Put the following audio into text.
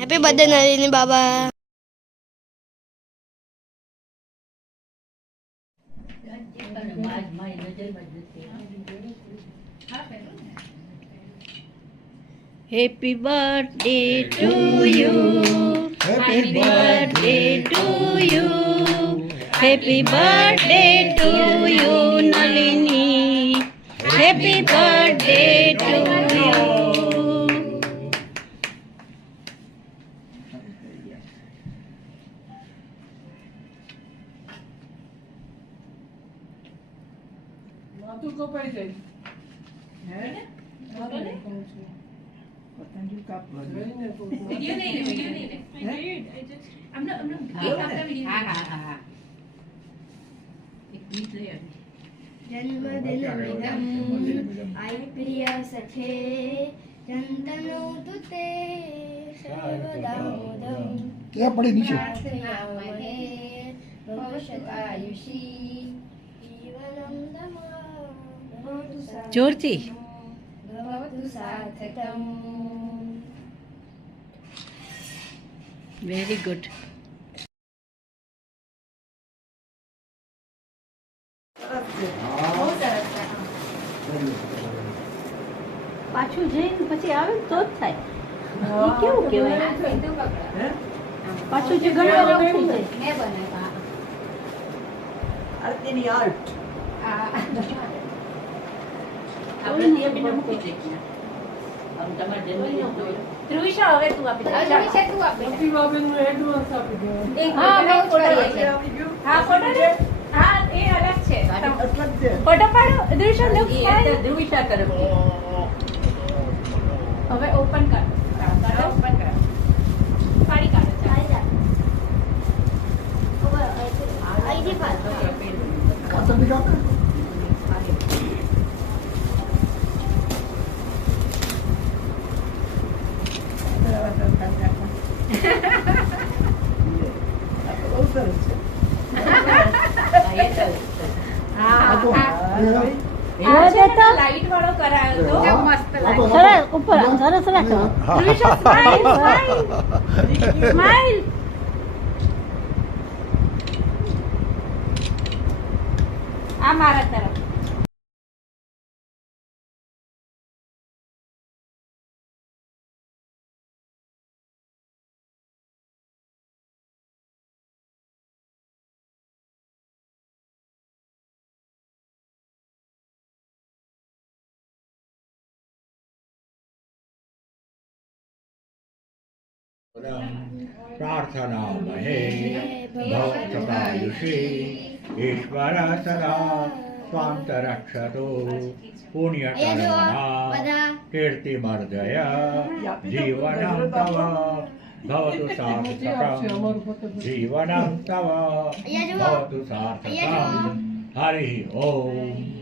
Happy birthday Nalini Baba. Happy birthday to you. Happy birthday to you. Happy birthday to you, Nalini. Happy birthday to you. માથું કપાઈ જાય હે માથું video नहीं ले हम लोग एक आपका वीडियो हां एक मिनट ले જન્મદિન આઈ પ્રિય સખે ચંદનો તુતે સર્વદા મોદમ ક્યાં પડી નીચે ભવિષ્યતાયુષી જીવનમ દમા જોરથી ભવતુ સાર્થકમ. Very good. પાછું જઈને પછી આવે ને તો જ થાય. એ કેવું કહેવાય? પાછું જે ઘણા રાખવું છે. मैं बनाया આરતીની આર્ટ આપણે તે મિનિટ મૂકી દે હવે તમારે જન્મદિન ધ્રુવિશા હવે તું આપી દે ધ્રુવિશા તું આપી દે આપી બાબેનું એડવાન્સ આપી દો હા મેં ફોટો આપી ગયો હા ફોટો હા એ અલગ છે અલગ છે ફોટો પાડો ધ્રુવિશા લુક ધ્રુવિશા કરે હવે ઓપન કર ઓપન કર પાડી કાઢો આઈજી પાસ તમે કાપે બહુ સરસ છે લાઈટ વાળો કરાયો તો મસ્ત લાગે સરસ ઉપર સરસ રાખો. ધ્રુવિશા સ્માઈલ સ્માઈલ આ મારા તરફ प्रार्थनामहे भवत्सकायुषे ईश्वर सदा स्वान्तरक्षतो पुण्यकर्मणा कीर्तिमर्जय जीवनं तव भवतु सार्थकं जीवनं तव भवतु सार्थकं हरिः ओम्.